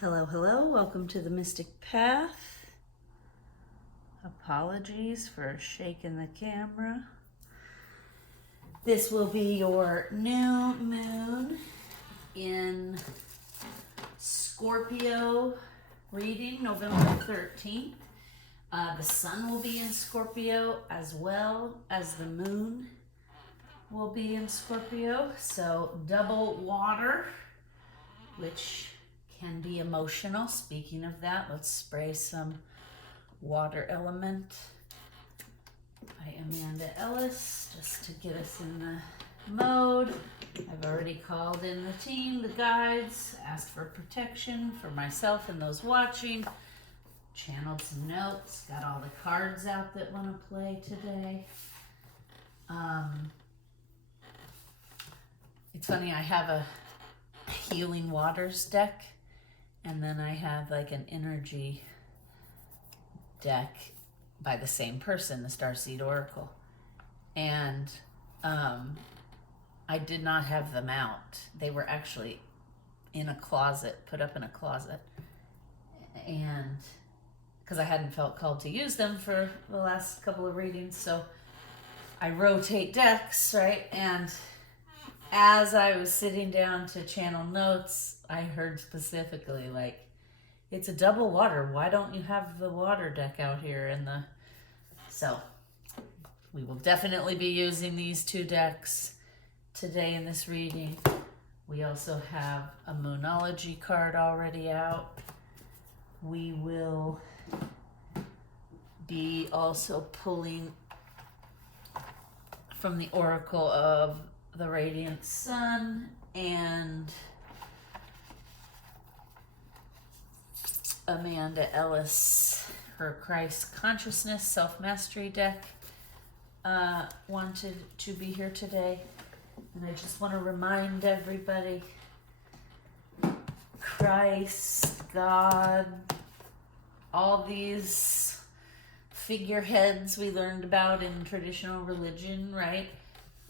Hello, hello. Welcome to the Mystic Path. Apologies for shaking the camera. This will be your new moon in Scorpio reading, November 13th. The sun will be in Scorpio as well as the moon will be in Scorpio. So double water, which can be emotional. Speaking of that, let's spray some water element by Amanda Ellis just to get us in the mode. I've already called in the team, the guides, asked for protection for myself and those watching, channeled some notes, got all the cards out that want to play today. It's funny, I have a Healing Waters deck, and then I have like an energy deck by the same person, the Starseed Oracle. And I did not have them out. They were actually in a closet, put up in a closet. And because I hadn't felt called to use them for the last couple of readings, so I rotate decks, right? And as I was sitting down to channel notes, I heard specifically, like, it's a double water. Why don't you have the water deck out here? So we will definitely be using these two decks today in this reading. We also have a Moonology card already out. We will be also pulling from the Oracle of the Radiant Sun and Amanda Ellis, her Christ Consciousness Self-Mastery deck, wanted to be here today. And I just want to remind everybody, Christ, God, all these figureheads we learned about in traditional religion, right?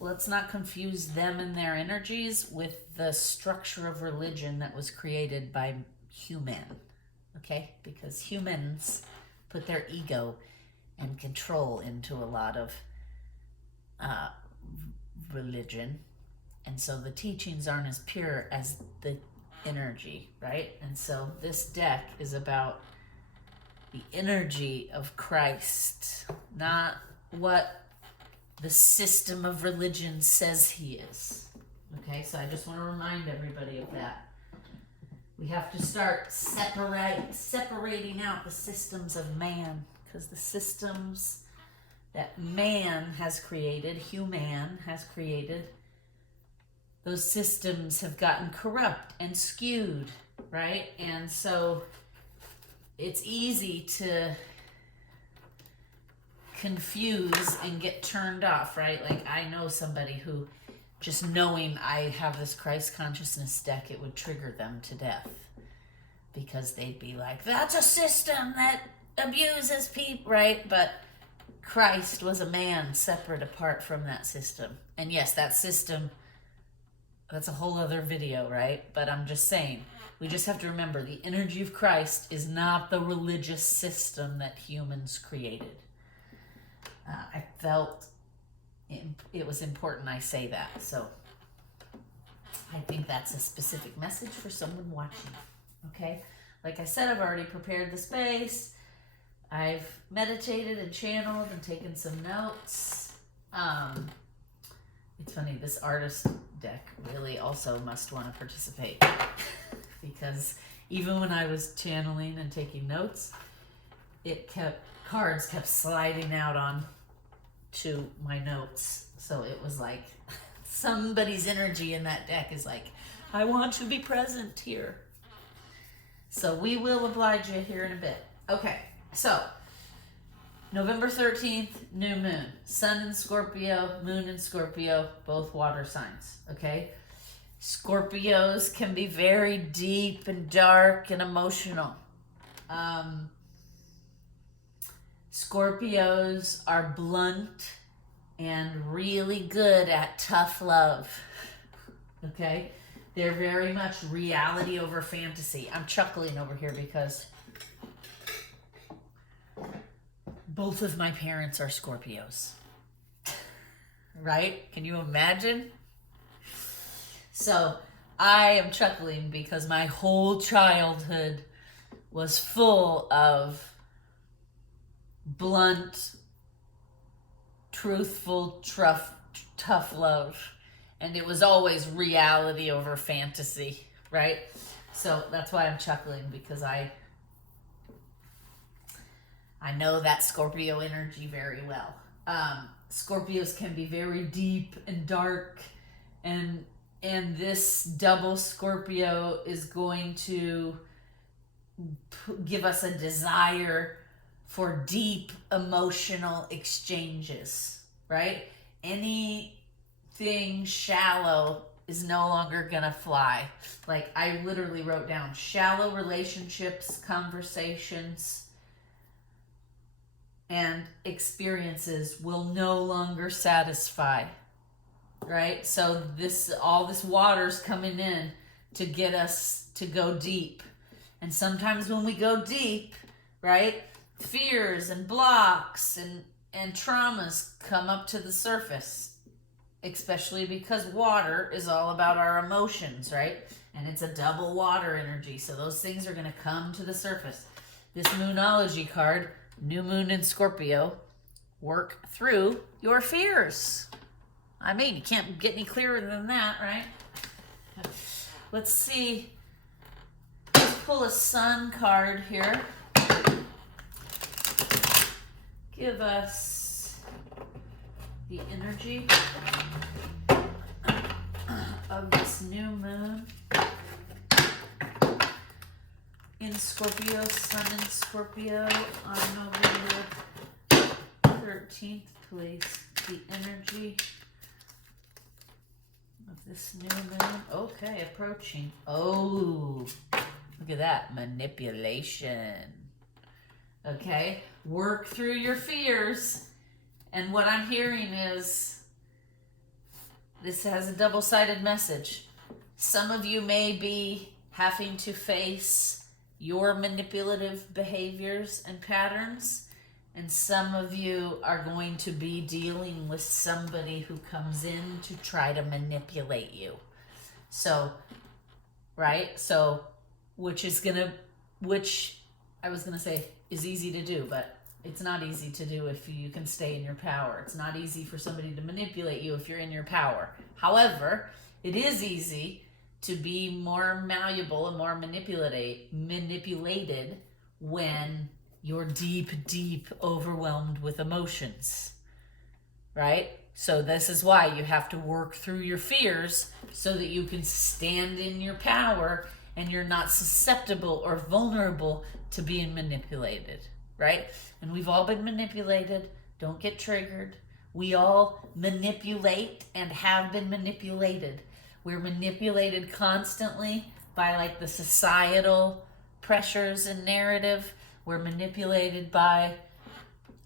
Let's not confuse them and their energies with the structure of religion that was created by human, okay? Because humans put their ego and control into a lot of religion. And so the teachings aren't as pure as the energy, right? And so this deck is about the energy of Christ, not what the system of religion says he is. Okay, so I just want to remind everybody of that. We have to start separating out the systems of man, because the systems that man has created, human has created, those systems have gotten corrupt and skewed, right? And so it's easy to confuse and get turned off, right? Like, I know somebody who, just knowing I have this Christ consciousness deck, it would trigger them to death, because they'd be like, that's a system that abuses people, right? But Christ was a man separate apart from that system. And yes, that system, that's a whole other video, right? But I'm just saying, we just have to remember, the energy of Christ is not the religious system that humans created. I felt it was important I say that. So I think that's a specific message for someone watching. Okay? Like I said, I've already prepared the space. I've meditated and channeled and taken some notes. It's funny, this artist deck really also must want to participate, because even when I was channeling and taking notes, cards kept sliding out on to my notes. So it was like somebody's energy in that deck is like, I want to be present here. So we will oblige you here in a bit. Okay, so November 13th, new moon. Sun in Scorpio, moon in Scorpio, both water signs, okay? Scorpios can be very deep and dark and emotional. Scorpios are blunt and really good at tough love, okay? They're very much reality over fantasy. I'm chuckling over here because both of my parents are Scorpios. Right? Can you imagine? So I am chuckling because my whole childhood was full of blunt, truthful, tough love. And it was always reality over fantasy, right? So that's why I'm chuckling, because I know that Scorpio energy very well. Scorpios can be very deep and dark, and this double Scorpio is going to give us a desire for deep emotional exchanges, right? Anything shallow is no longer gonna fly. Like, I literally wrote down shallow relationships, conversations, and experiences will no longer satisfy, right? So all this water's coming in to get us to go deep. And sometimes when we go deep, right, fears and blocks and traumas come up to the surface, especially because water is all about our emotions, right? And it's a double water energy, so those things are going to come to the surface. This Moonology card, New Moon in Scorpio, work through your fears. I mean, you can't get any clearer than that, right? Let's see. Let's pull a Sun card here. Give us the energy of this new moon in Scorpio, Sun in Scorpio on November 13th, please. The energy of this new moon. Okay, approaching. Oh, look at that. Manipulation. Okay, work through your fears. And what I'm hearing is this has a double-sided message. Some of you may be having to face your manipulative behaviors and patterns, and some of you are going to be dealing with somebody who comes in to try to manipulate you. So, right? So, which I was going to say is easy to do, but it's not easy to do if you can stay in your power. It's not easy for somebody to manipulate you if you're in your power. However, it is easy to be more malleable and more manipulated when you're deep overwhelmed with emotions, right? So this is why you have to work through your fears so that you can stand in your power and you're not susceptible or vulnerable to being manipulated, right? And we've all been manipulated. Don't get triggered. We all manipulate and have been manipulated. We're manipulated constantly by like the societal pressures and narrative. We're manipulated by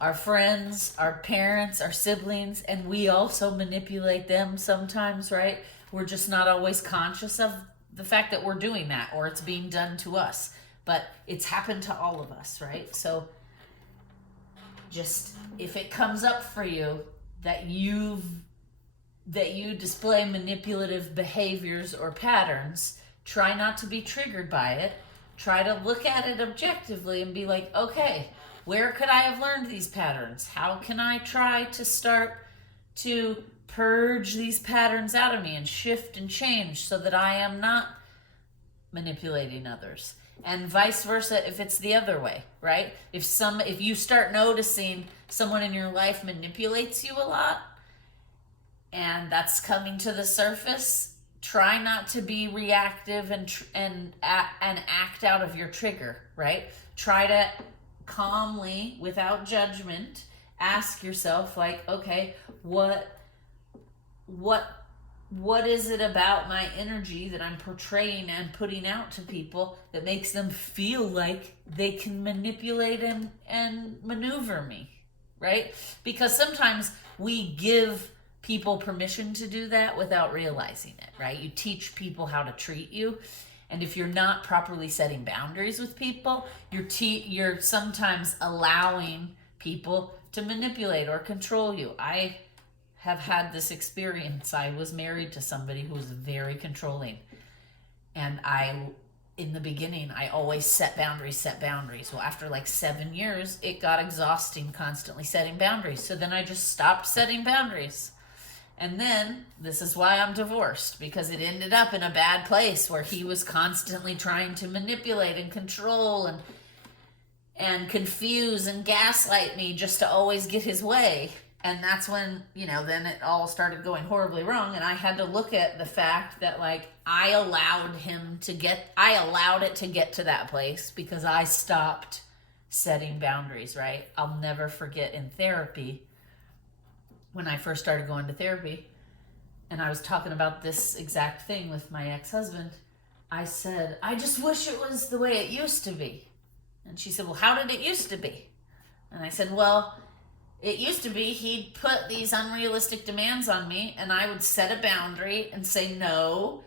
our friends, our parents, our siblings, and we also manipulate them sometimes, right? We're just not always conscious of the fact that we're doing that, or it's being done to us. But it's happened to all of us, right? So just if it comes up for you that you display manipulative behaviors or patterns, try not to be triggered by it. Try to look at it objectively and be like, okay, where could I have learned these patterns? How can I try to start to purge these patterns out of me and shift and change so that I am not manipulating others? And vice versa if it's the other way, right? If you start noticing someone in your life manipulates you a lot and that's coming to the surface, try not to be reactive and act out of your trigger, right? Try to calmly, without judgment, ask yourself like, okay, what is it about my energy that I'm portraying and putting out to people that makes them feel like they can manipulate and maneuver me, right? Because sometimes we give people permission to do that without realizing it, right? You teach people how to treat you. And if you're not properly setting boundaries with people, you're sometimes allowing people to manipulate or control you. I have had this experience. I was married to somebody who was very controlling. And in the beginning, I always set boundaries. Well, after like 7 years, it got exhausting constantly setting boundaries. So then I just stopped setting boundaries. And then, this is why I'm divorced, because it ended up in a bad place where he was constantly trying to manipulate and control and confuse and gaslight me just to always get his way. And that's when, then it all started going horribly wrong. And I had to look at the fact that, like, I allowed it to get to that place because I stopped setting boundaries, right? I'll never forget in therapy, when I first started going to therapy, and I was talking about this exact thing with my ex-husband, I said, I just wish it was the way it used to be. And she said, well, how did it used to be? And I said, well, it used to be he'd put these unrealistic demands on me, and I would set a boundary and say, no,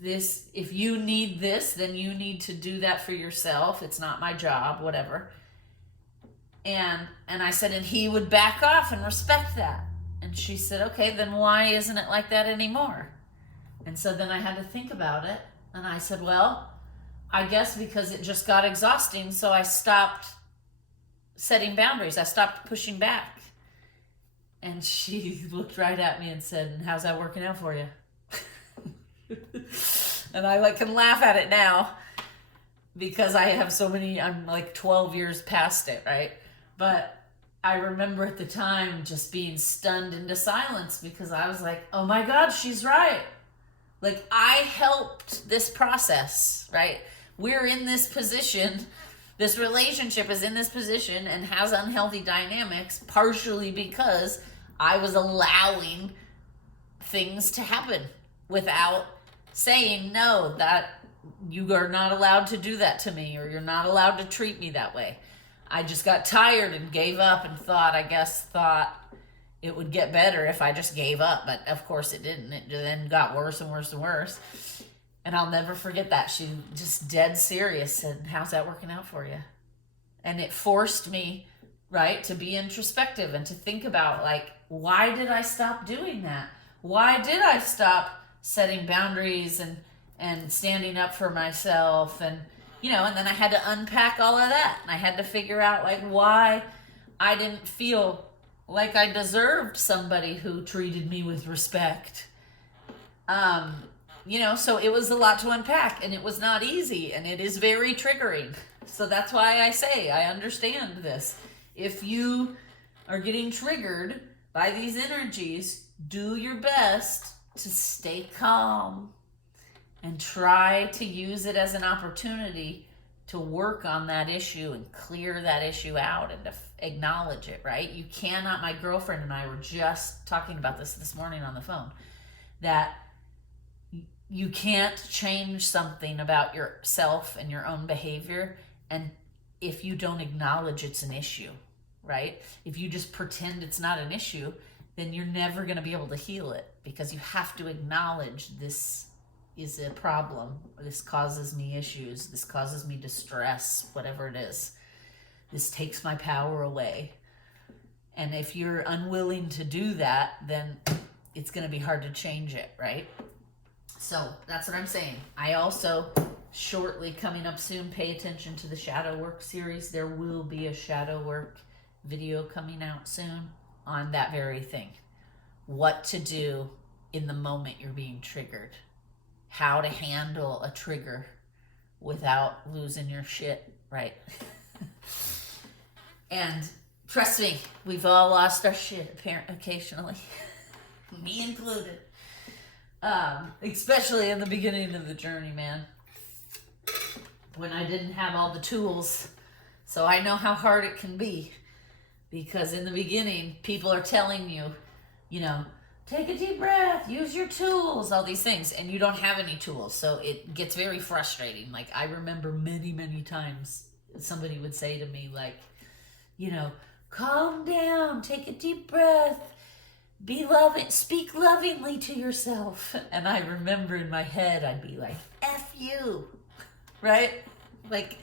this, if you need this, then you need to do that for yourself. It's not my job, whatever. And I said, and he would back off and respect that. And she said, okay, then why isn't it like that anymore? And so then I had to think about it. And I said, well, I guess because it just got exhausting, so I stopped setting boundaries. I stopped pushing back. And she looked right at me and said, how's that working out for you? And I can laugh at it now because I have I'm like 12 years past it, right? But I remember at the time just being stunned into silence because I was like, oh my God, she's right. Like, I helped this process, right? We're in this position. This relationship is in this position and has unhealthy dynamics, partially because I was allowing things to happen without saying, no, that you are not allowed to do that to me, or you're not allowed to treat me that way. I just got tired and gave up and thought it would get better if I just gave up. But of course it didn't. It then got worse and worse and worse. And I'll never forget that. She just dead serious said, how's that working out for you? And it forced me, right, to be introspective and to think about, like, why did I stop doing that? Why did I stop setting boundaries and standing up for myself? And and then I had to unpack all of that. And I had to figure out, like, why I didn't feel like I deserved somebody who treated me with respect. So it was a lot to unpack, and it was not easy, and it is very triggering. So that's why I say I understand this. If you are getting triggered by these energies, do your best to stay calm and try to use it as an opportunity to work on that issue and clear that issue out and to acknowledge it, right? You cannot, my girlfriend and I were just talking about this morning on the phone, that you can't change something about yourself and your own behavior and if you don't acknowledge it's an issue, right? If you just pretend it's not an issue, then you're never going to be able to heal it, because you have to acknowledge this is a problem. This causes me issues. This causes me distress, whatever it is. This takes my power away. And if you're unwilling to do that, then it's going to be hard to change it, right? So that's what I'm saying. I also, shortly coming up soon, pay attention to the shadow work series. There will be a shadow work video coming out soon on that very thing. What to do in the moment you're being triggered. How to handle a trigger without losing your shit, right? And trust me, we've all lost our shit occasionally. Me included. Especially in the beginning of the journey, man. When I didn't have all the tools. So I know how hard it can be. Because in the beginning, people are telling you, take a deep breath, use your tools, all these things, and you don't have any tools. So it gets very frustrating. Like, I remember many, many times somebody would say to me, like, calm down, take a deep breath, be loving, speak lovingly to yourself. And I remember in my head, I'd be like, F you, right? Like,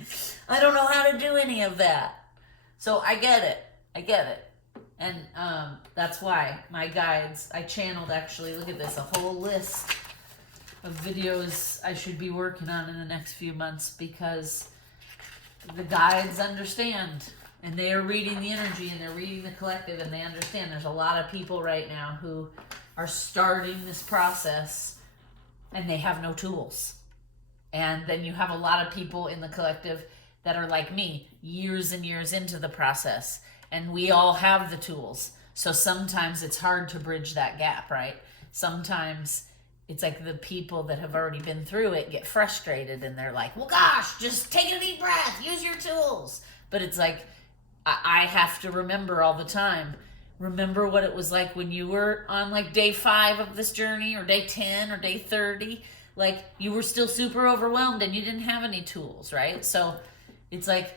I don't know how to do any of that. So I get it. And that's why my guides, I channeled actually, look at this, a whole list of videos I should be working on in the next few months, because the guides understand, and they are reading the energy, and they're reading the collective, and they understand there's a lot of people right now who are starting this process and they have no tools. And then you have a lot of people in the collective that are like me, years and years into the process, and we all have the tools. So sometimes it's hard to bridge that gap, right? Sometimes it's like the people that have already been through it get frustrated, and they're like, well, gosh, just take a deep breath, use your tools. But it's like, I have to remember all the time, remember what it was like when you were on like day 5 of this journey, or day 10 or day 30, like you were still super overwhelmed and you didn't have any tools, right? So it's like,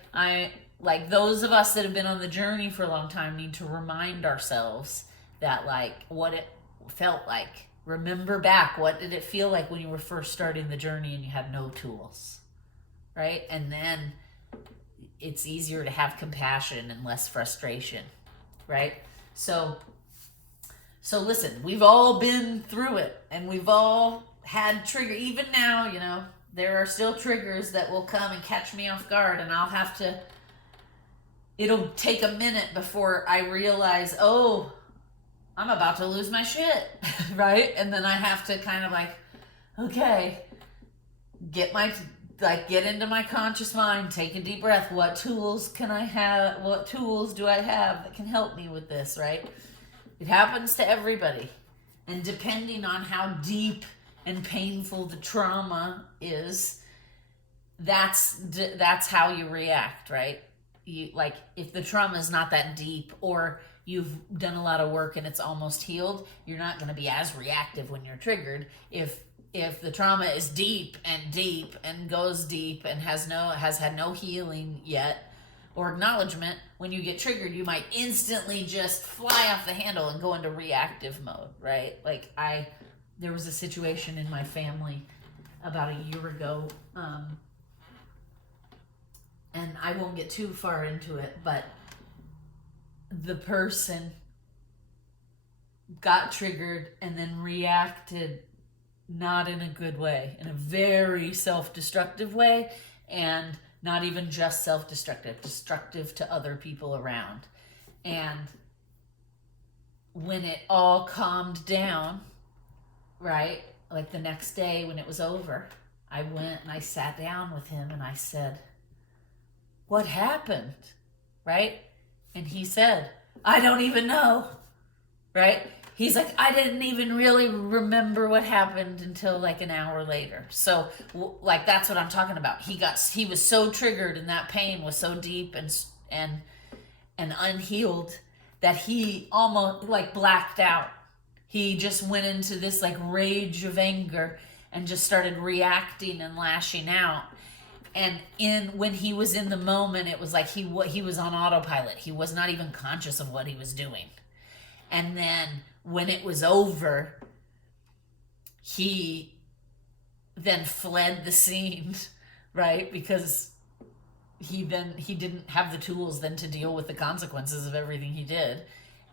like those of us that have been on the journey for a long time need to remind ourselves that, like, what it felt like. Remember back, what did it feel like when you were first starting the journey and you had no tools, right? And then it's easier to have compassion and less frustration, right? So listen, we've all been through it, and we've all had trigger. Even now, you know, there are still triggers that will come and catch me off guard, and I'll have to, it'll take a minute before I realize, oh, I'm about to lose my shit, right? And then I have to kind of like, okay, get into my conscious mind, take a deep breath. What tools can I have? What tools do I have that can help me with this, right? It happens to everybody. And depending on how deep and painful the trauma is, that's how you react, right? You, like, if the trauma is not that deep, or you've done a lot of work and it's almost healed, you're not going to be as reactive when you're triggered. If the trauma is deep and goes deep and has had no healing yet or acknowledgement, when you get triggered, you might instantly just fly off the handle and go into reactive mode, right? Like there was a situation in my family about a year ago, and I won't get too far into it, but the person got triggered and then reacted not in a good way, in a very self-destructive way, and not even just destructive to other people around. And when it all calmed down, right, like the next day when it was over, I went and I sat down with him and I said, what happened, right? And he said, I don't even know, right? He's like, I didn't even really remember what happened until like an hour later. So like, that's what I'm talking about. He was so triggered, and that pain was so deep and unhealed that he almost like blacked out. He just went into this like rage of anger and just started reacting and lashing out. And when he was in the moment, it was like he was on autopilot. He was not even conscious of what he was doing. And then when it was over, he then fled the scene, right? Because he didn't have the tools then to deal with the consequences of everything he did.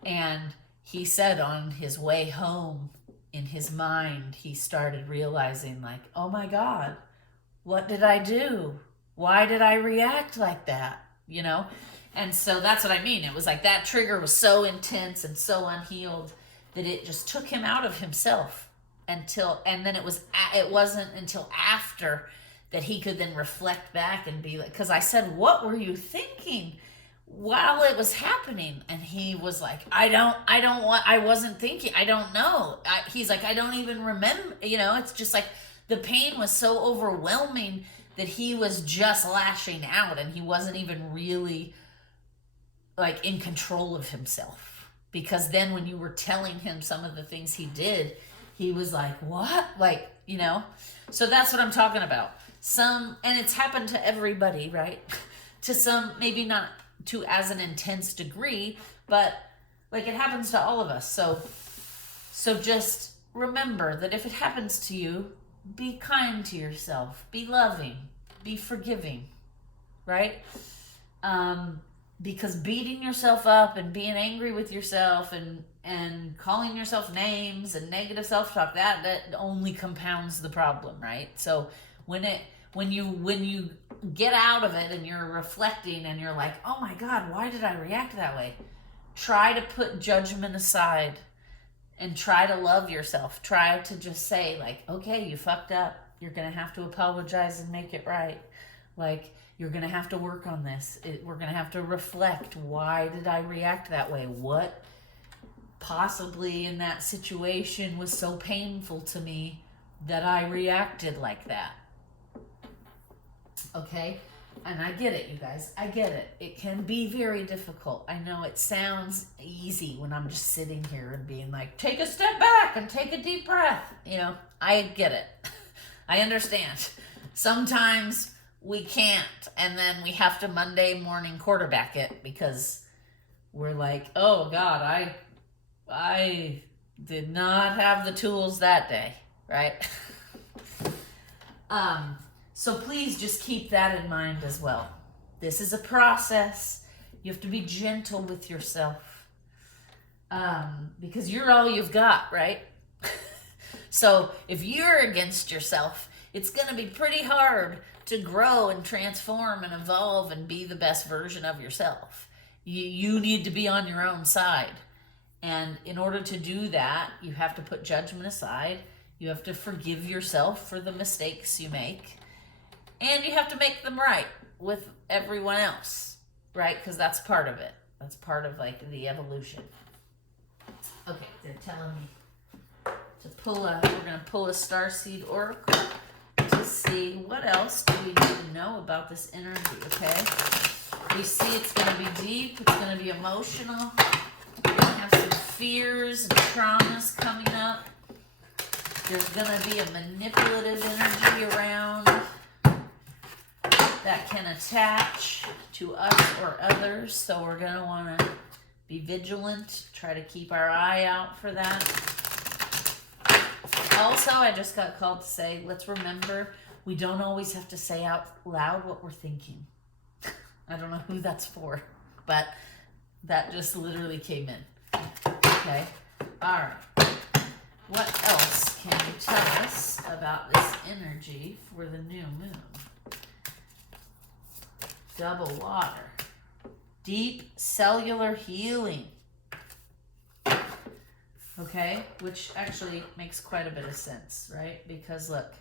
And he said on his way home, in his mind, he started realizing like, oh my God, what did I do? Why did I react like that? You know? And so that's what I mean. It was like that trigger was so intense and so unhealed that it just took him out of himself and then it wasn't until after that he could then reflect back and be like, because I said, what were you thinking while it was happening? And he was like, I wasn't thinking, I don't know. He's like, I don't even remember, you know, it's just like the pain was so overwhelming that he was just lashing out and he wasn't even really like in control of himself. Because then when you were telling him some of the things he did, he was like, what? Like, you know? So that's what I'm talking about. And it's happened to everybody, right? To some, maybe not to as an intense degree, but like it happens to all of us. So So just remember that if it happens to you, be kind to yourself, be loving, be forgiving, right? Because beating yourself up and being angry with yourself and calling yourself names and negative self-talk, that only compounds the problem, right? So when you get out of it and you're reflecting and you're like, oh my God, why did I react that way? Try to put judgment aside and try to love yourself. Try to just say, like, okay, you fucked up. You're going to have to apologize and make it right. Like, you're going to have to work on this. We're going to have to reflect. Why did I react that way? What possibly in that situation was so painful to me that I reacted like that? Okay? And I get it, you guys. I get it. It can be very difficult. I know it sounds easy when I'm just sitting here and being like, take a step back and take a deep breath. You know, I get it. I understand. Sometimes we can't, and then we have to Monday morning quarterback it because we're like, oh God, I did not have the tools that day, right? So please just keep that in mind as well. This is a process. You have to be gentle with yourself. Because you're all you've got, right? So if you're against yourself, it's going to be pretty hard to grow and transform and evolve and be the best version of yourself. You need to be on your own side. And in order to do that, you have to put judgment aside. You have to forgive yourself for the mistakes you make. And you have to make them right with everyone else, right? Because that's part of it. That's part of like the evolution. Okay, they're telling me to we're going to pull a starseed oracle to see what else do we need to know about this energy, okay? We see it's going to be deep. It's going to be emotional. We're going to have some fears and traumas coming up. There's going to be a manipulative energy around that can attach to us or others, so we're going to want to be vigilant, try to keep our eye out for that. Also, I just got called to say, let's remember, we don't always have to say out loud what we're thinking. I don't know who that's for, but that just literally came in. Okay, all right. What else can you tell us about this energy for the new moon? Double water. Deep cellular healing. Okay, which actually makes quite a bit of sense, right? Because look,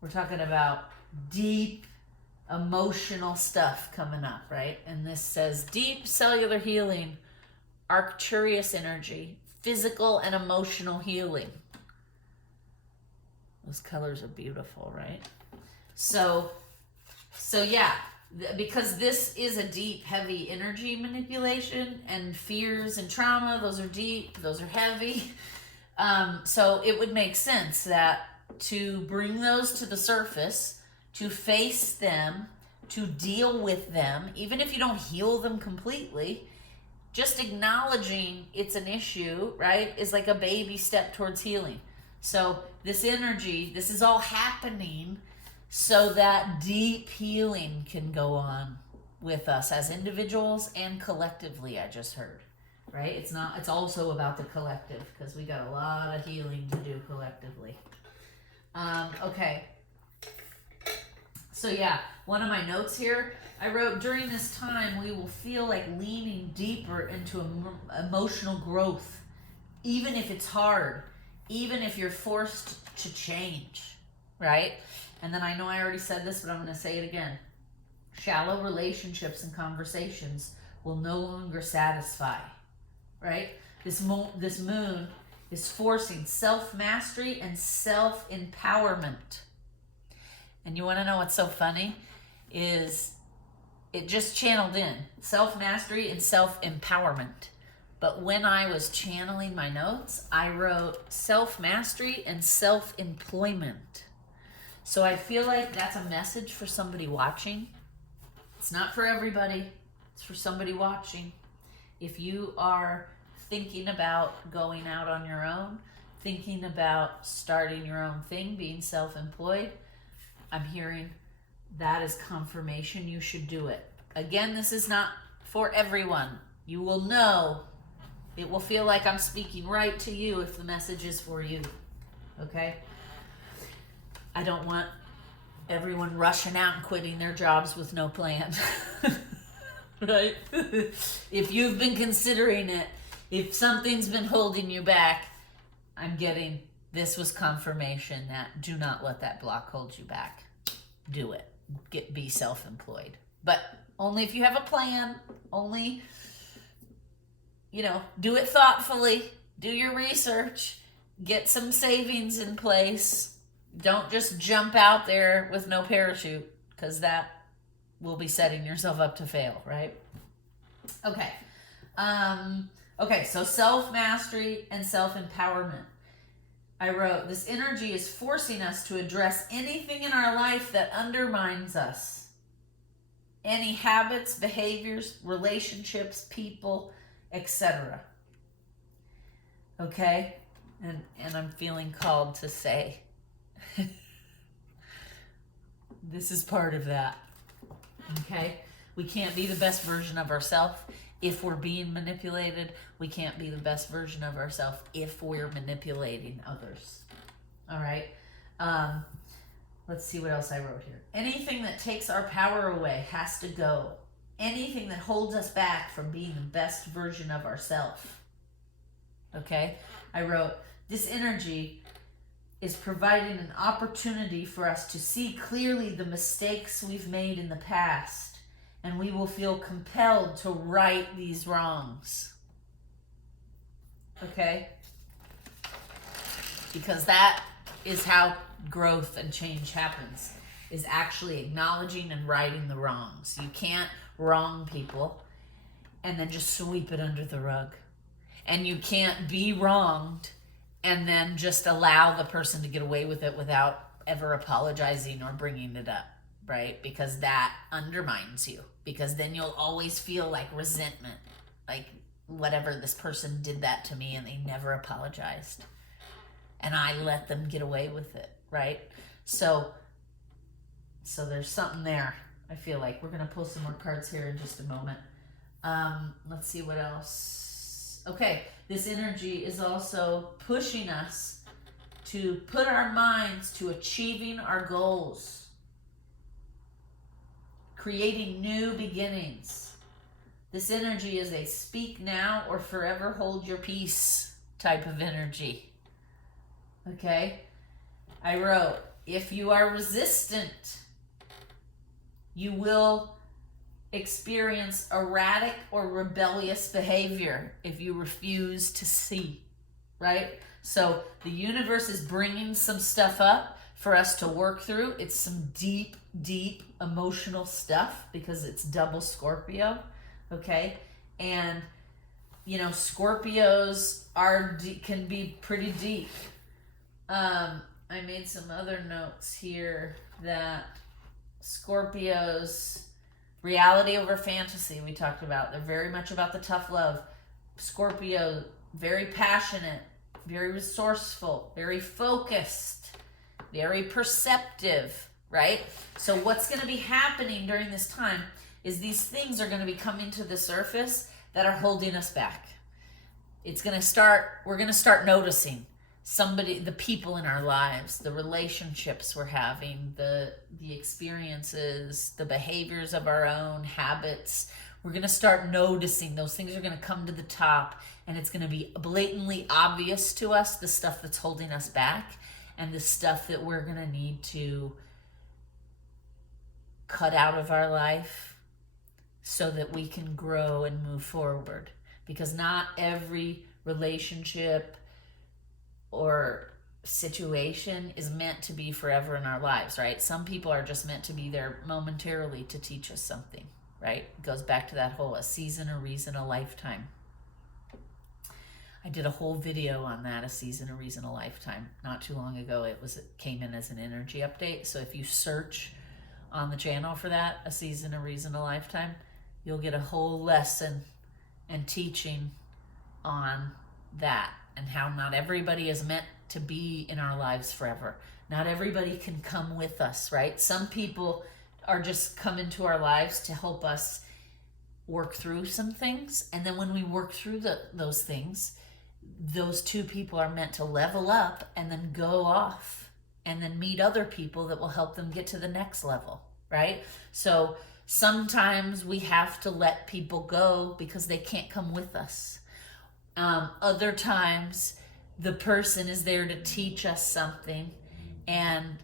we're talking about deep emotional stuff coming up, right? And this says deep cellular healing, Arcturus energy, physical and emotional healing. Those colors are beautiful, right? So yeah, because this is a deep, heavy energy manipulation, and fears and trauma, those are deep, those are heavy. So it would make sense that to bring those to the surface, to face them, to deal with them, even if you don't heal them completely, just acknowledging it's an issue, right, is like a baby step towards healing. So this energy, this is all happening so that deep healing can go on with us as individuals and collectively, I just heard, right? It's also about the collective, because we got a lot of healing to do collectively. Okay. So yeah, one of my notes here, I wrote, during this time, we will feel like leaning deeper into emotional growth, even if it's hard, even if you're forced to change, right? And then I know I already said this, but I'm going to say it again. Shallow relationships and conversations will no longer satisfy, right? This moon is forcing self-mastery and self-empowerment. And you want to know what's so funny? Is it just channeled in self-mastery and self-empowerment. But when I was channeling my notes, I wrote self-mastery and self-employment. So I feel like that's a message for somebody watching. It's not for everybody. It's for somebody watching. If you are thinking about going out on your own, thinking about starting your own thing, being self-employed, I'm hearing that is confirmation you should do it. Again, this is not for everyone. You will know. It will feel like I'm speaking right to you if the message is for you. Okay? I don't want everyone rushing out and quitting their jobs with no plan. Right? If you've been considering it, if something's been holding you back, I'm getting this was confirmation that do not let that block hold you back. Do it. Be self-employed. But only if you have a plan. Only, do it thoughtfully. Do your research. Get some savings in place. Don't just jump out there with no parachute, because that will be setting yourself up to fail, right? Okay. So self-mastery and self-empowerment. I wrote, this energy is forcing us to address anything in our life that undermines us. Any habits, behaviors, relationships, people, etc. Okay? And I'm feeling called to say, this is part of that. Okay? We can't be the best version of ourselves if we're being manipulated. We can't be the best version of ourselves if we're manipulating others. All right? Let's see what else I wrote here. Anything that takes our power away has to go. Anything that holds us back from being the best version of ourselves. Okay? I wrote, this energy is providing an opportunity for us to see clearly the mistakes we've made in the past, and we will feel compelled to right these wrongs. Okay? Because that is how growth and change happens, is actually acknowledging and righting the wrongs. You can't wrong people and then just sweep it under the rug. And you can't be wronged and then just allow the person to get away with it without ever apologizing or bringing it up, right? Because that undermines you. Because then you'll always feel like resentment, like whatever, this person did that to me and they never apologized. And I let them get away with it, right? So there's something there. I feel like we're going to pull some more cards here in just a moment. Let's see what else. Okay, this energy is also pushing us to put our minds to achieving our goals, creating new beginnings. This energy is a speak now or forever hold your peace type of energy. Okay? I wrote, if you are resistant, you will experience erratic or rebellious behavior if you refuse to see, right? So the universe is bringing some stuff up for us to work through. It's some deep, deep emotional stuff because it's double Scorpio, okay? And, Scorpios can be pretty deep. I made some other notes here that Scorpios, reality over fantasy, we talked about. They're very much about the tough love. Scorpio, very passionate, very resourceful, very focused, very perceptive, right? So what's going to be happening during this time is these things are going to be coming to the surface that are holding us back. We're going to start noticing the people in our lives, the relationships we're having, the experiences, the behaviors of our own habits. We're going to start noticing those things are going to come to the top, and it's going to be blatantly obvious to us, the stuff that's holding us back and the stuff that we're going to need to cut out of our life so that we can grow and move forward. Because not every relationship or situation is meant to be forever in our lives, right? Some people are just meant to be there momentarily to teach us something, right? It goes back to that whole a season, a reason, a lifetime. I did a whole video on that, a season, a reason, a lifetime, not too long ago. It came in as an energy update. So if you search on the channel for that, a season, a reason, a lifetime, you'll get a whole lesson and teaching on that, and how not everybody is meant to be in our lives forever. Not everybody can come with us, right? Some people are just come into our lives to help us work through some things. And then when we work through those things, those two people are meant to level up and then go off and then meet other people that will help them get to the next level, right? So sometimes we have to let people go because they can't come with us. Other times the person is there to teach us something and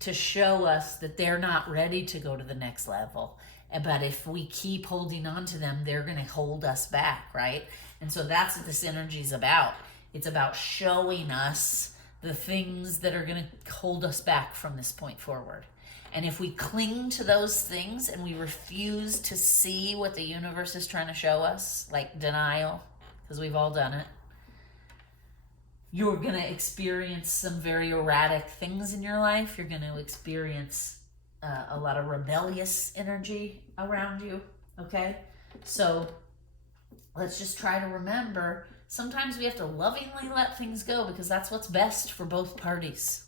to show us that they're not ready to go to the next level. But if we keep holding on to them, they're going to hold us back, right? And so that's what this energy is about. It's about showing us the things that are going to hold us back from this point forward. And if we cling to those things and we refuse to see what the universe is trying to show us, like denial, because we've all done it, you're going to experience some very erratic things in your life. You're going to experience a lot of rebellious energy around you, okay? So let's just try to remember, sometimes we have to lovingly let things go because that's what's best for both parties,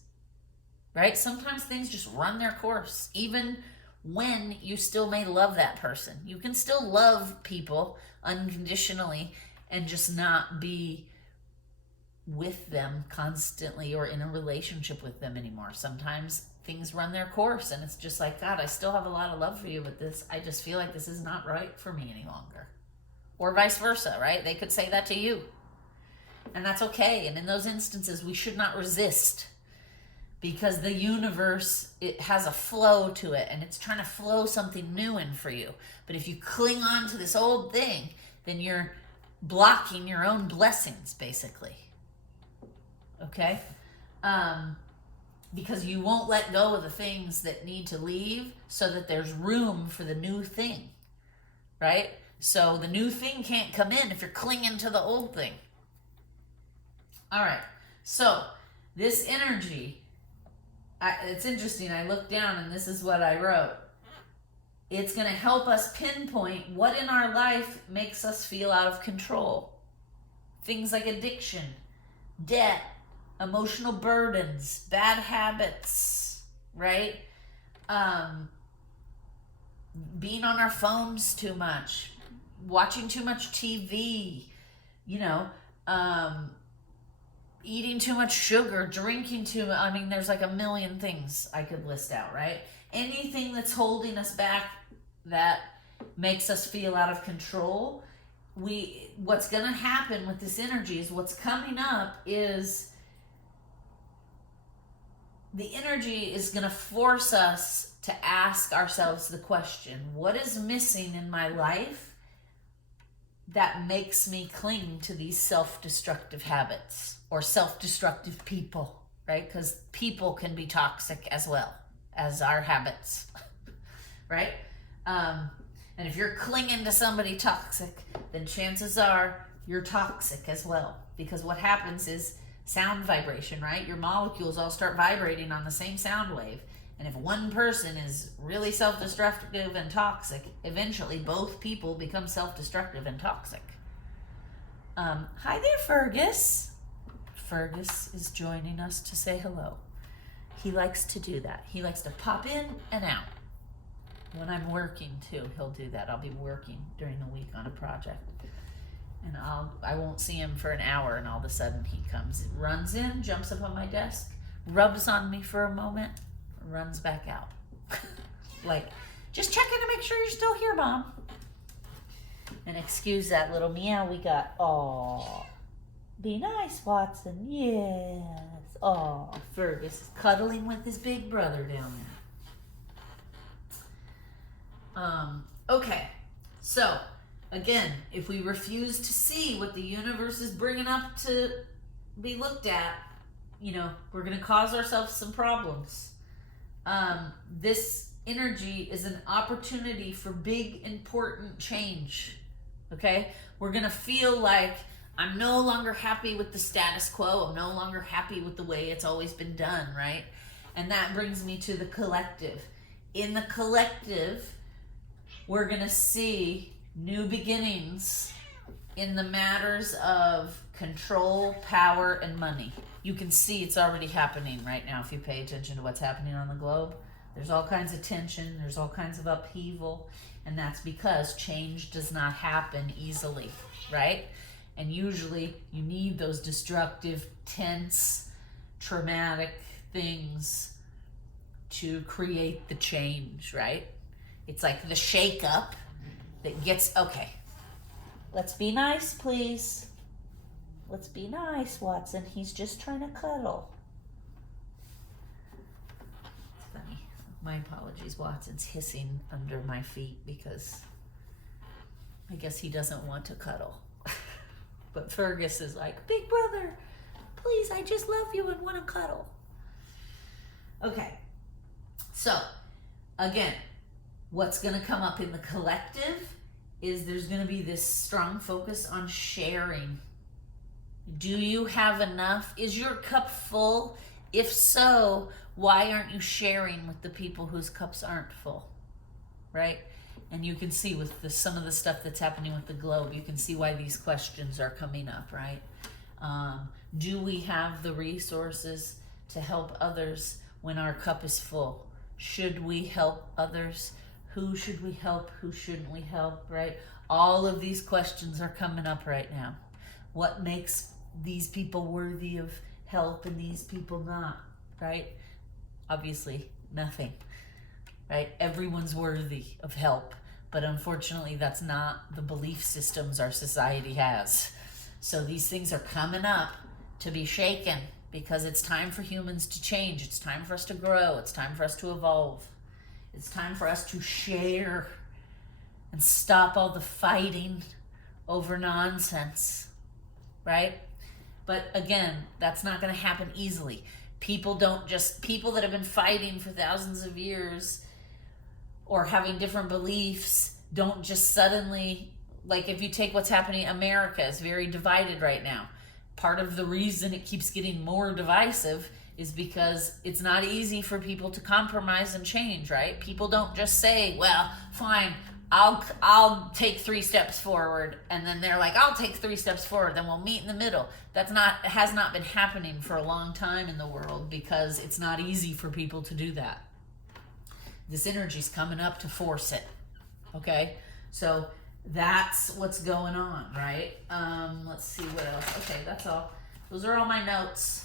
right? Sometimes things just run their course, even when you still may love that person. You can still love people unconditionally and just not be with them constantly or in a relationship with them anymore. Sometimes things run their course and it's just like, God, I still have a lot of love for you, but I just feel like this is not right for me any longer. Or vice versa, right? They could say that to you. And that's okay. And in those instances, we should not resist, because the universe, it has a flow to it and it's trying to flow something new in for you. But if you cling on to this old thing, then you're blocking your own blessings, basically. Okay? Because you won't let go of the things that need to leave so that there's room for the new thing, right? So the new thing can't come in if you're clinging to the old thing. All right, so this energy, it's interesting. I looked down and this is what I wrote. It's going to help us pinpoint what in our life makes us feel out of control. Things like addiction, debt, emotional burdens, bad habits, right? Being on our phones too much, watching too much TV, eating too much sugar, drinking too much. I mean, there's like a million things I could list out, right? Anything that's holding us back that makes us feel out of control. What's going to happen with this energy is what's coming up is the energy is going to force us to ask ourselves the question, what is missing in my life that makes me cling to these self-destructive habits or self-destructive people, right? Because people can be toxic as well as our habits, right? And if you're clinging to somebody toxic, then chances are you're toxic as well. Because what happens is sound vibration, right? Your molecules all start vibrating on the same sound wave. And if one person is really self-destructive and toxic, eventually both people become self-destructive and toxic. Hi there, Fergus. Fergus is joining us to say hello. He likes to do that. He likes to pop in and out. When I'm working too, he'll do that. I'll be working during the week on a project. And I won't see him for an hour, and all of a sudden he comes, runs in, jumps up on my desk, rubs on me for a moment, runs back out. Like, just checking to make sure you're still here, Mom. And excuse that little meow we got. Aw. Be nice, Watson. Yes. Aw, Fergus is cuddling with his big brother down there. Okay. So, again, if we refuse to see what the universe is bringing up to be looked at, we're going to cause ourselves some problems. This energy is an opportunity for big, important change. Okay? We're going to feel like I'm no longer happy with the status quo. I'm no longer happy with the way it's always been done, right? And that brings me to the collective. In the collective, we're going to see new beginnings in the matters of control, power, and money. You can see it's already happening right now if you pay attention to what's happening on the globe. There's all kinds of tension, there's all kinds of upheaval, and that's because change does not happen easily, right? And usually you need those destructive, tense, traumatic things to create the change, right? It's like the shake-up that gets, okay, let's be nice, please. Let's be nice, Watson. He's just trying to cuddle. It's funny. My apologies. Watson's hissing under my feet because I guess he doesn't want to cuddle. But Fergus is like, big brother, please, I just love you and want to cuddle. Okay. So, again, what's going to come up in the collective is there's going to be this strong focus on sharing. Do you have enough? Is your cup full? If so, why aren't you sharing with the people whose cups aren't full? Right? And you can see with some of the stuff that's happening with the globe, you can see why these questions are coming up, right? Do we have the resources to help others when our cup is full? Should we help others? Who should we help? Who shouldn't we help, right? All of these questions are coming up right now. What makes these people worthy of help and these people not, right? Obviously, nothing, right? Everyone's worthy of help, but unfortunately, that's not the belief systems our society has. So these things are coming up to be shaken because it's time for humans to change. It's time for us to grow. It's time for us to evolve. It's time for us to share and stop all the fighting over nonsense, right? But again, that's not going to happen easily. People that have been fighting for thousands of years or having different beliefs don't just suddenly, like if you take what's happening, America is very divided right now. Part of the reason it keeps getting more divisive is because it's not easy for people to compromise and change, right? People don't just say, well, fine, I'll take 3 steps forward, and then they're like, I'll take 3 steps forward, then we'll meet in the middle. Has not been happening for a long time in the world because it's not easy for people to do that. This energy's coming up to force it, okay? So that's what's going on, right? Let's see what else. Okay, that's all. Those are all my notes.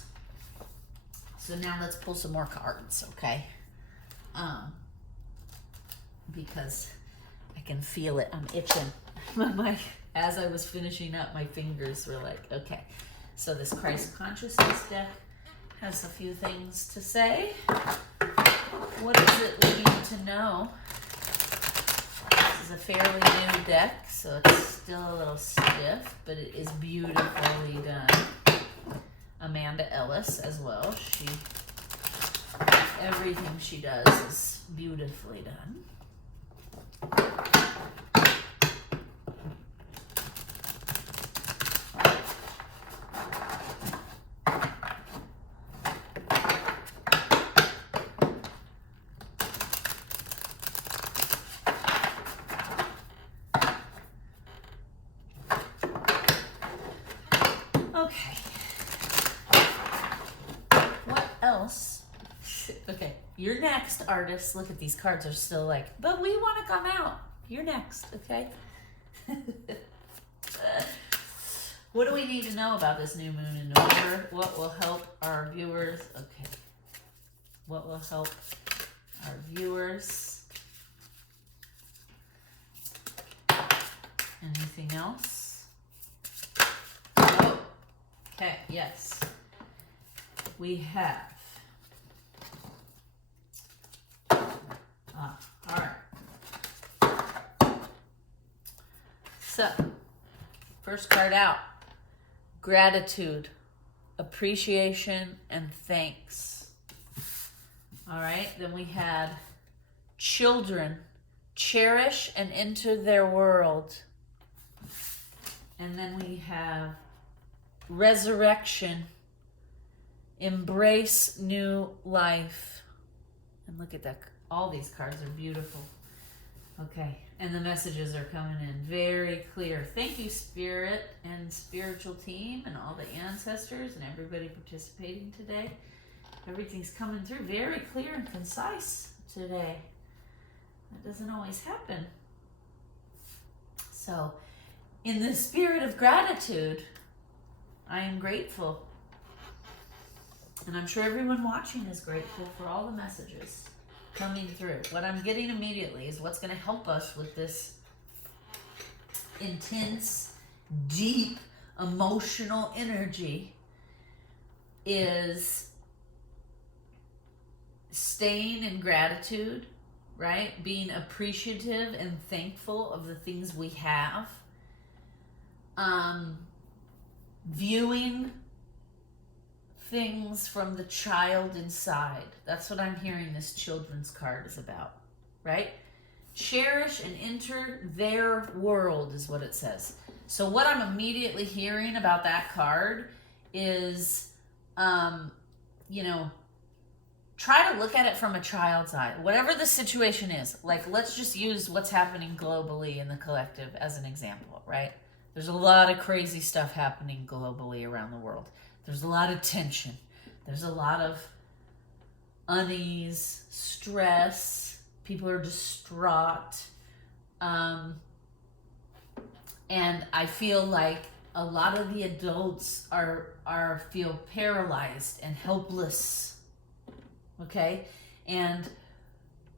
So now let's pull some more cards, okay? Because I can feel it. I'm itching. As I was finishing up, my fingers were like, okay. So this Christ consciousness deck has a few things to say. What is it we need to know? This is a fairly new deck, so it's still a little stiff, but it is beautifully done. Amanda Ellis as well. Everything she does is beautifully done. Okay. What else? Okay, you're next, artist. Look at these cards are still like, but we want to come out. You're next, okay? What do we need to know about this new moon in November? What will help our viewers? Okay. What will help our viewers? Anything else? Oh, okay, yes. We have. All right. So, first card out. Gratitude, appreciation, and thanks. All right, then we had children, cherish and enter their world. And then we have resurrection, embrace new life. And look at that, all these cards are beautiful. Okay, and the messages are coming in very clear. Thank you, Spirit and spiritual team and all the ancestors and everybody participating today. Everything's coming through very clear and concise today. That doesn't always happen. So, in the spirit of gratitude, I am grateful. And I'm sure everyone watching is grateful for all the messages coming through. What I'm getting immediately is what's going to help us with this intense, deep, emotional energy is staying in gratitude, right? Being appreciative and thankful of the things we have. Viewing things from the child inside. That's what I'm hearing this children's card is about, right? Cherish and enter their world is what it says. So what I'm immediately hearing about that card is, try to look at it from a child's eye. Whatever the situation is, like let's just use what's happening globally in the collective as an example, right? There's a lot of crazy stuff happening globally around the world. There's a lot of tension. There's a lot of unease, stress. People are distraught. And I feel like a lot of the adults feel paralyzed and helpless. Okay? And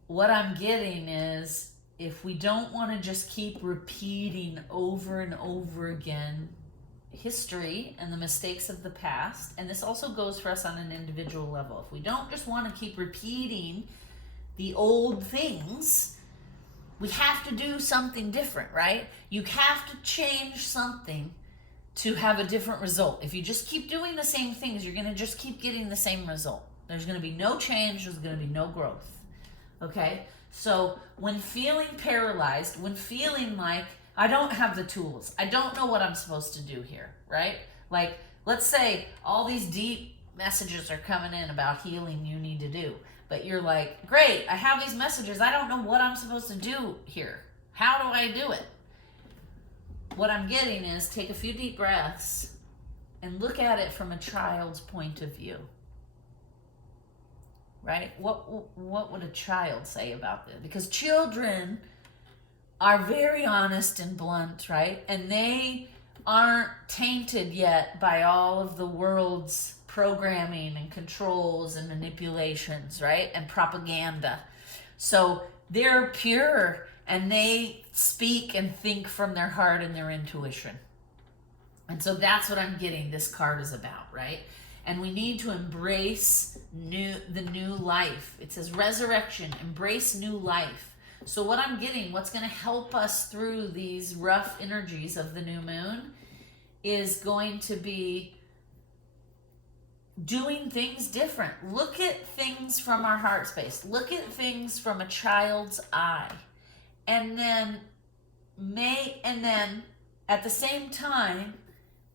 what I'm getting is if we don't want to just keep repeating over and over again history and the mistakes of the past, and this also goes for us on an individual level, if we don't just want to keep repeating the old things, we have to do something different, right? You have to change something to have a different result. If you just keep doing the same things, you're going to just keep getting the same result. There's going to be no change. There's going to be no growth. Okay? So when feeling paralyzed, when feeling like I don't have the tools, I don't know what I'm supposed to do here, right? Like, let's say all these deep messages are coming in about healing you need to do, but you're like, great, I have these messages. I don't know what I'm supposed to do here. How do I do it? What I'm getting is take a few deep breaths and look at it from a child's point of view. Right? What would a child say about this? Because children are very honest and blunt, right? And they aren't tainted yet by all of the world's programming and controls and manipulations, right? And propaganda. So they're pure and they speak and think from their heart and their intuition. And so that's what I'm getting this card is about, right? And we need to embrace the new life. It says resurrection, embrace new life. So what I'm getting, what's going to help us through these rough energies of the new moon is going to be doing things different. Look at things from our heart space. Look at things from a child's eye. And then at the same time,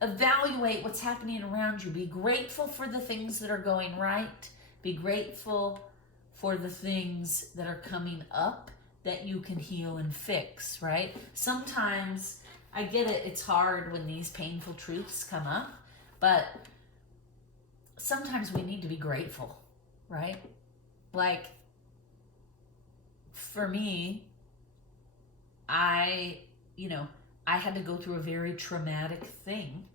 evaluate what's happening around you. Be grateful for the things that are going right. Be grateful for the things that are coming up that you can heal and fix, right? Sometimes, I get it, it's hard when these painful truths come up, but sometimes we need to be grateful, right? Like, for me, I had to go through a very traumatic thing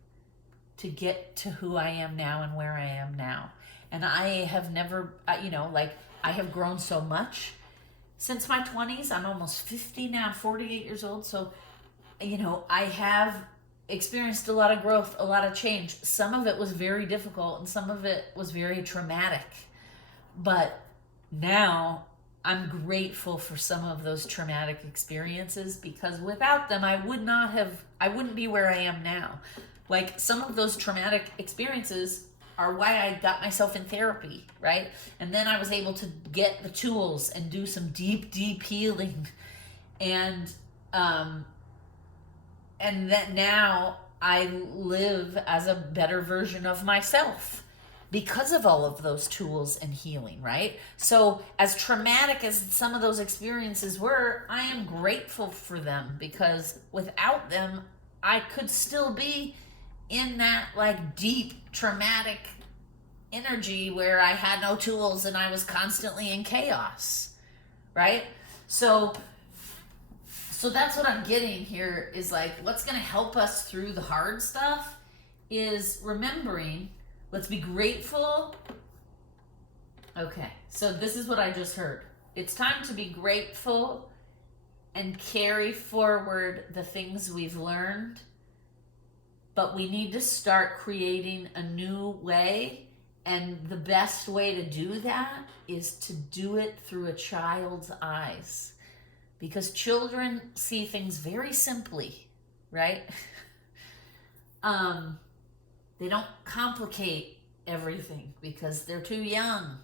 to get to who I am now and where I am now. And I have never, I have grown so much since my 20s. I'm almost 50 now, 48 years old. So, I have experienced a lot of growth, a lot of change. Some of it was very difficult and some of it was very traumatic. But now I'm grateful for some of those traumatic experiences because without them, I wouldn't be where I am now. Like, some of those traumatic experiences are why I got myself in therapy, right? And then I was able to get the tools and do some deep, deep healing. And that now I live as a better version of myself because of all of those tools and healing, right? So as traumatic as some of those experiences were, I am grateful for them, because without them, I could still be in that like deep traumatic energy where I had no tools and I was constantly in chaos, right? So that's what I'm getting here, is like what's going to help us through the hard stuff is remembering, let's be grateful. Okay, so this is what I just heard. It's time to be grateful and carry forward the things we've learned, but we need to start creating a new way, and the best way to do that is to do it through a child's eyes, because children see things very simply, right? They don't complicate everything because they're too young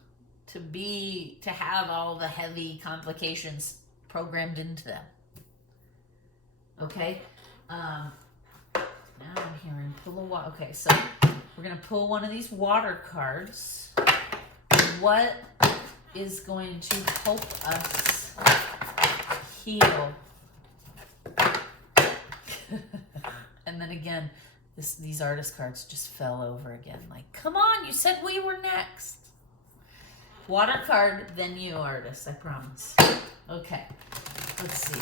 to have all the heavy complications programmed into them. Okay? Now I'm hearing pull a water. Okay, so we're going to pull one of these water cards. What is going to help us heal? And then again, these artist cards just fell over again. Like, come on, you said we were next. Water card, then you, artist, I promise. Okay, let's see.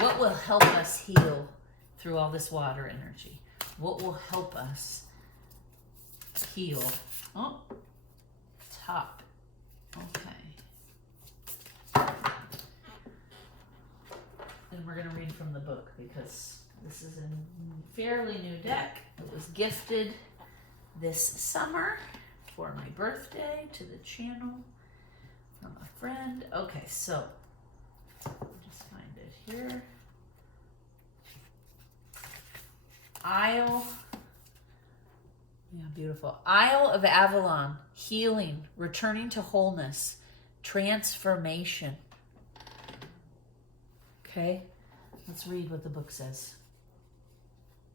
What will help us heal through all this water energy? What will help us heal? Oh, top. Okay. And we're going to read from the book because this is a fairly new deck. It was gifted this summer for my birthday to the channel from a friend. Okay, so I'll just find it here. Isle. Yeah, beautiful. Isle of Avalon. Healing. Returning to wholeness. Transformation. Okay, let's read what the book says.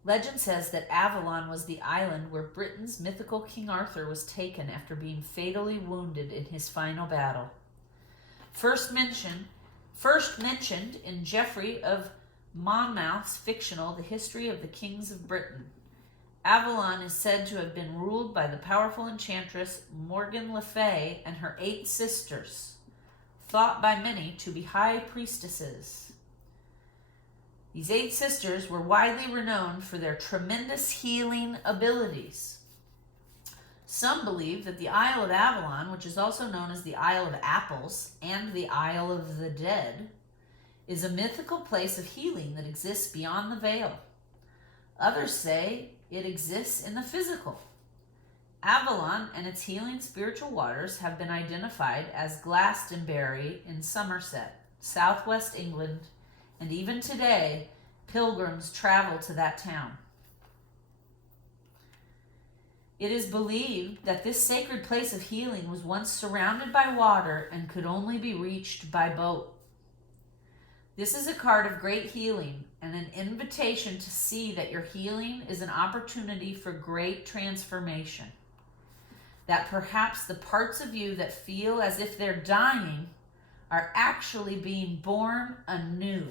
Legend says that Avalon was the island where Britain's mythical King Arthur was taken after being fatally wounded in his final battle. First mentioned in Geoffrey of Monmouth's fictional The History of the Kings of Britain. Avalon is said to have been ruled by the powerful enchantress Morgan Le Fay and her 8 sisters, thought by many to be high priestesses. These 8 sisters were widely renowned for their tremendous healing abilities. Some believe that the Isle of Avalon, which is also known as the Isle of Apples and the Isle of the Dead, is a mythical place of healing that exists beyond the veil. Others say it exists in the physical. Avalon and its healing spiritual waters have been identified as Glastonbury in Somerset, southwest England, and even today, pilgrims travel to that town. It is believed that this sacred place of healing was once surrounded by water and could only be reached by boat. This is a card of great healing and an invitation to see that your healing is an opportunity for great transformation. That perhaps the parts of you that feel as if they're dying are actually being born anew.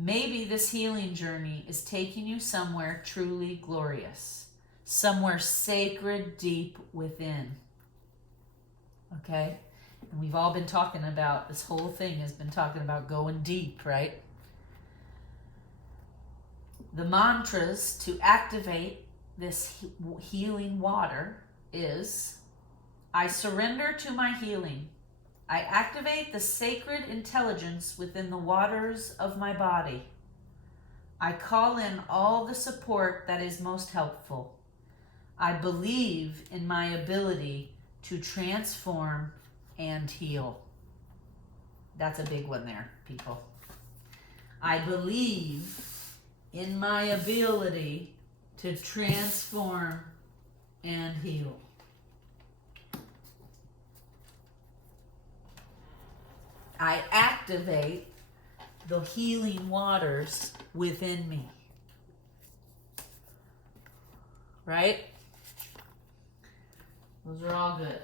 Maybe this healing journey is taking you somewhere truly glorious, somewhere sacred deep within. Okay? And we've all been talking about, this whole thing has been talking about going deep, right? The mantras to activate this healing water is, I surrender to my healing. I activate the sacred intelligence within the waters of my body. I call in all the support that is most helpful. I believe in my ability to transform and heal. That's a big one there, people. I believe in my ability to transform and heal. I activate the healing waters within me. Right? Those are all good.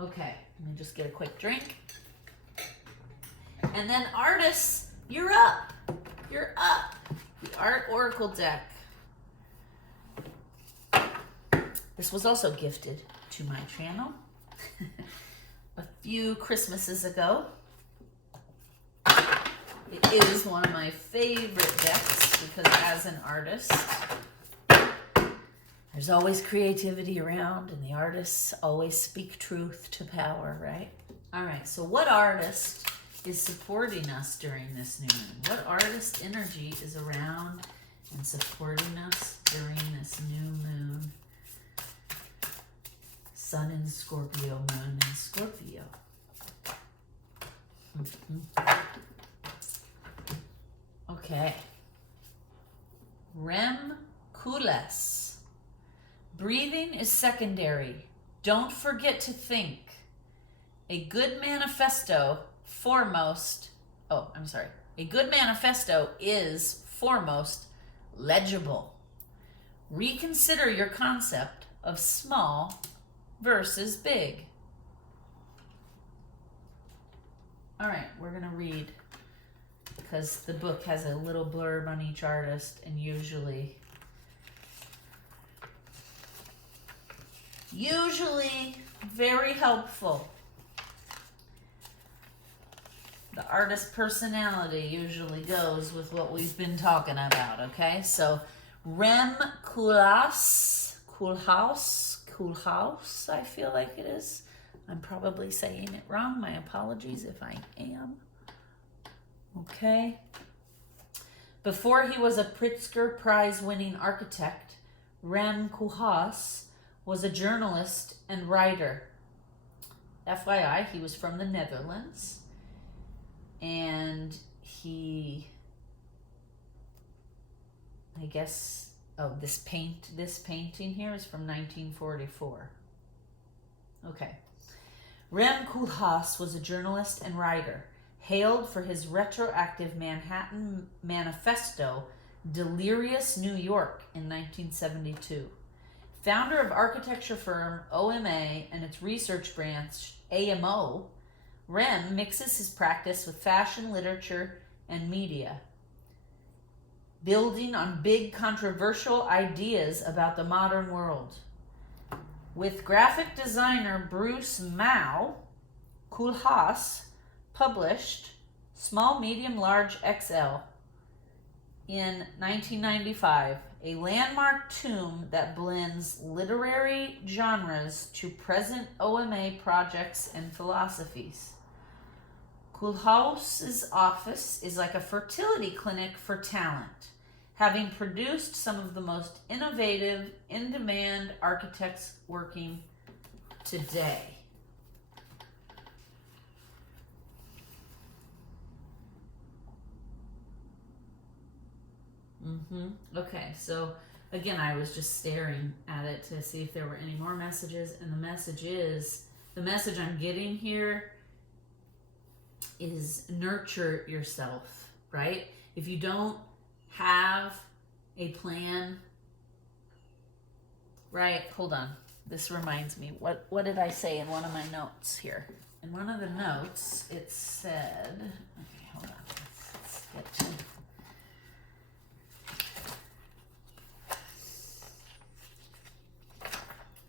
Okay, let me just get a quick drink. And then artists, you're up. You're up. The Art Oracle deck. This was also gifted to my channel a few Christmases ago. It is one of my favorite decks because as an artist, there's always creativity around and the artists always speak truth to power, right? All right, so what artist is supporting us during this new moon? What artist energy is around and supporting us during this new moon? Sun in Scorpio, moon in Scorpio. Okay. Rem Koolhaas. Breathing is secondary. Don't forget to think. A good manifesto A good manifesto is foremost legible. Reconsider your concept of small versus big. All right, we're going to read because the book has a little blurb on each artist and usually very helpful. The artist personality usually goes with what we've been talking about, okay? So Rem Koolhaas, I feel like it is. I'm probably saying it wrong. My apologies if I am. Okay. Before he was a Pritzker Prize-winning architect, Rem Koolhaas was a journalist and writer. FYI, he was from the Netherlands. And he, I guess, this painting here is from 1944. Okay. Rem Koolhaas was a journalist and writer, hailed for his retroactive Manhattan Manifesto, Delirious New York in 1972. Founder of architecture firm OMA and its research branch AMO, Rem mixes his practice with fashion, literature, and media, building on big controversial ideas about the modern world. With graphic designer Bruce Mau, Koolhaas published Small, Medium, Large, XL in 1995, a landmark tome that blends literary genres to present OMA projects and philosophies. Koolhaas's office is like a fertility clinic for talent, having produced some of the most innovative, in-demand architects working today. Okay, so again, I was just staring at it to see if there were any more messages, and the message I'm getting here is nurture yourself, right? If you don't have a plan, right? Hold on. This reminds me. What did I say in one of my notes here? In one of the notes, it said, okay, hold on. Let's get to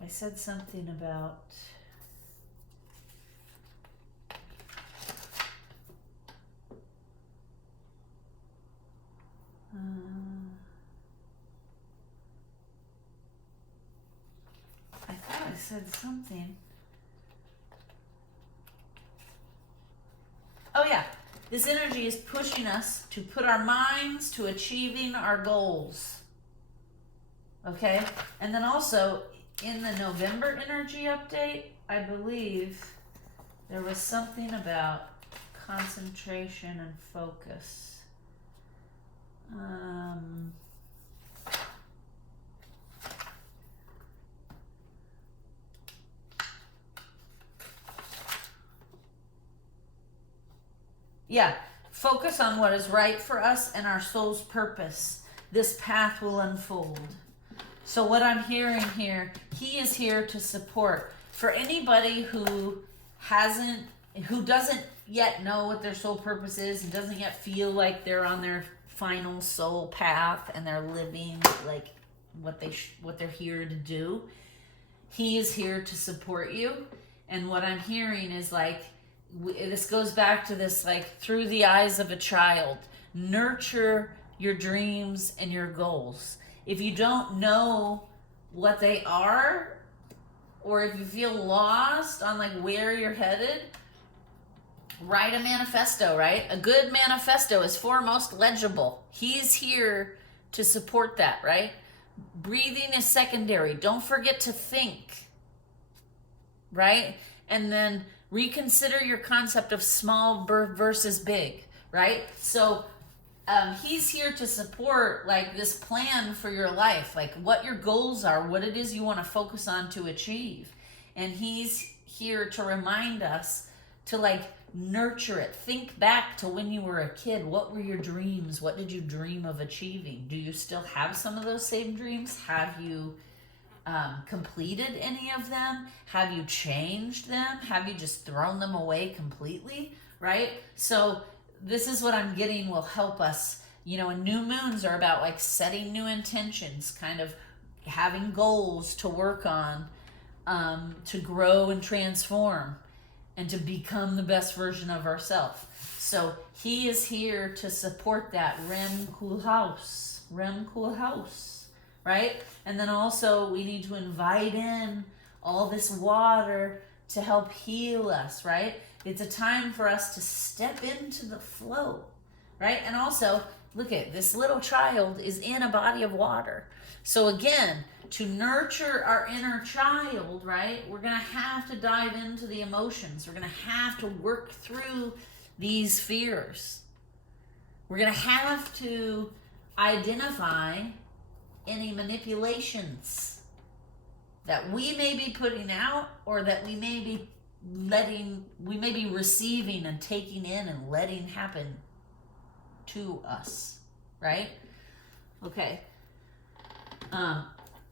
I said something about I thought I said something. Oh yeah, this energy is pushing us to put our minds to achieving our goals. Okay? And then also in the November energy update, I believe there was something about concentration and focus. Yeah, focus on what is right for us and our soul's purpose. This path will unfold. So what I'm hearing here, he is here to support. For anybody who doesn't yet know what their soul purpose is and doesn't yet feel like they're on their final soul path and they're living like what they're here to do, he is here to support you. And what I'm hearing is like, this goes back to this, like, through the eyes of a child, nurture your dreams and your goals. If you don't know what they are, or if you feel lost on like where you're headed, write a manifesto, right? A good manifesto is foremost legible. He's here to support that, right? Breathing is secondary. Don't forget to think, right? And then reconsider your concept of small versus big, right? So he's here to support like this plan for your life, like what your goals are, what it is you want to focus on to achieve. And he's here to remind us to like nurture it. Think back to when you were a kid. What were your dreams? What did you dream of achieving? Do you still have some of those same dreams? Have you completed any of them? Have you changed them? Have you just thrown them away completely? Right? So this is what I'm getting will help us. You know, and new moons are about like setting new intentions, kind of having goals to work on, to grow and transform and to become the best version of ourselves. So he is here to support that REM cool house, right? And then also we need to invite in all this water to help heal us, right? It's a time for us to step into the flow, right? And also, look at this little child is in a body of water. So again, to nurture our inner child, right, we're going to have to dive into the emotions. We're going to have to work through these fears. We're going to have to identify any manipulations that we may be putting out or that we may be receiving and taking in and letting happen to us, right? Okay.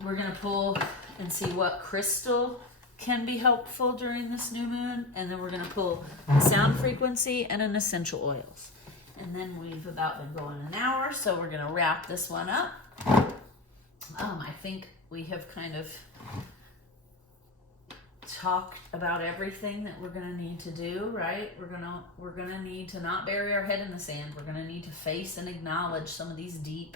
We're going to pull and see what crystal can be helpful during this new moon, and then we're going to pull a sound frequency and an essential oils. And then we've about been going an hour, so we're going to wrap this one up. I think we have kind of talked about everything that we're going to need to do, right? We're going to need to not bury our head in the sand. We're going to need to face and acknowledge some of these deep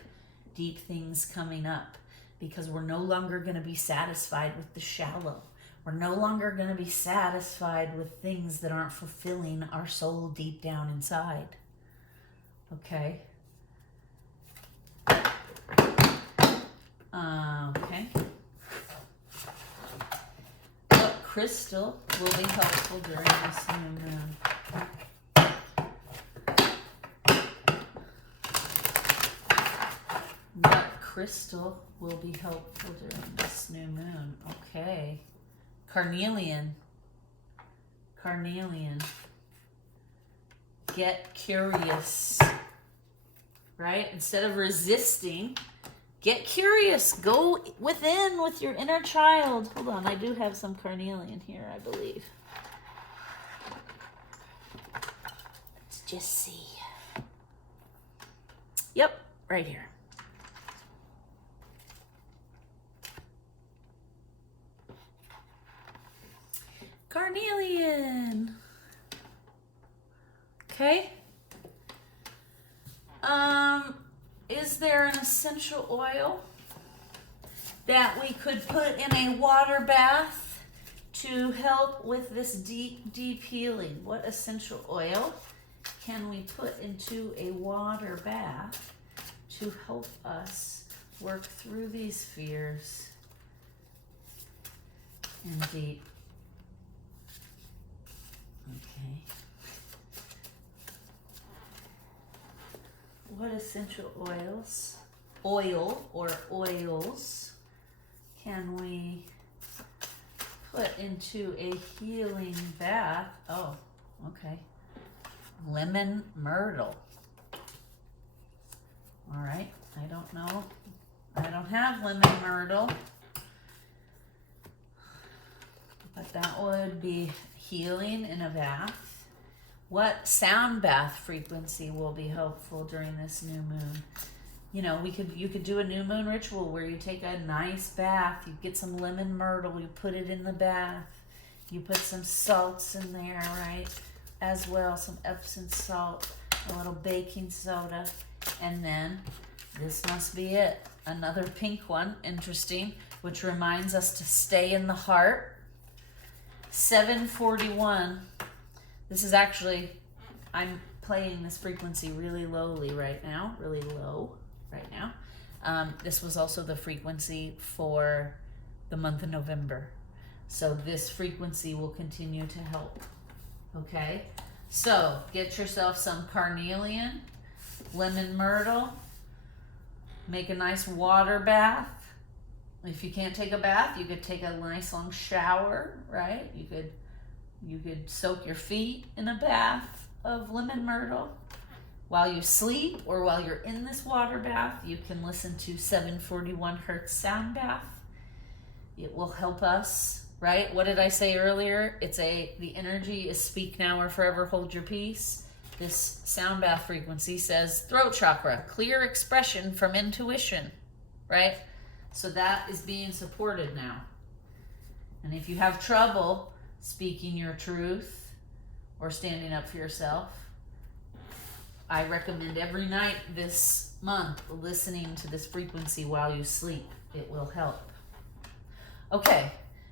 things coming up, because we're no longer going to be satisfied with the shallow. We're no longer going to be satisfied with things that aren't fulfilling our soul deep down inside. Okay? Okay. What crystal will be helpful during this new moon? What crystal will be helpful during this new moon? Okay. Carnelian. Get curious. Right? Instead of resisting, get curious. Go within with your inner child. Hold on, I do have some carnelian here, I believe. Let's just see. Yep, right here. Carnelian. Okay. Is there an essential oil that we could put in a water bath to help with this deep healing? What essential oil can we put into a water bath to help us work through these fears and deep? Okay. What essential oils can we put into a healing bath? Oh, okay. Lemon myrtle. All right. I don't know I don't have lemon myrtle, but that would be healing in a bath. What sound bath frequency will be helpful during this new moon? You know, you could do a new moon ritual where you take a nice bath, you get some lemon myrtle, you put it in the bath, you put some salts in there, right? As well, some Epsom salt, a little baking soda, and then this must be it. Another pink one, interesting, which reminds us to stay in the heart. 741. This is actually, I'm playing this frequency really lowly right now, really low right now. This was also the frequency for the month of November. So this frequency will continue to help. Okay? So get yourself some carnelian, lemon myrtle, make a nice water bath. If you can't take a bath, you could take a nice long shower, right? You could soak your feet in a bath of lemon myrtle. While you sleep or while you're in this water bath, you can listen to 741 Hertz sound bath. It will help us, right? What did I say earlier? The energy is speak now or forever hold your peace. This sound bath frequency says throat chakra, clear expression from intuition, right? So that is being supported now. And if you have trouble speaking your truth or standing up for yourself, I recommend every night this month listening to this frequency while you sleep. It will help. Okay,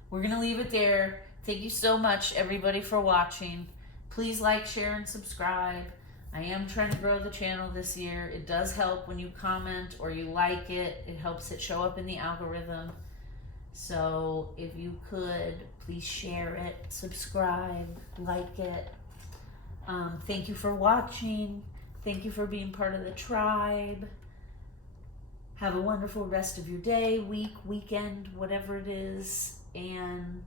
we're going to leave it there. Thank you so much, everybody, for watching. Please like, share, and subscribe. I am trying to grow the channel this year. It does help when you comment or you like it. It helps it show up in the algorithm. So if you could, please share it, subscribe, like it. Thank you for watching. Thank you for being part of the tribe. Have a wonderful rest of your day, week, weekend, whatever it is. And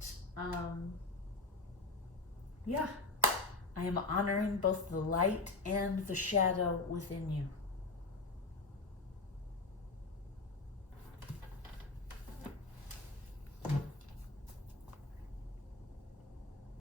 yeah, I am honoring both the light and the shadow within you.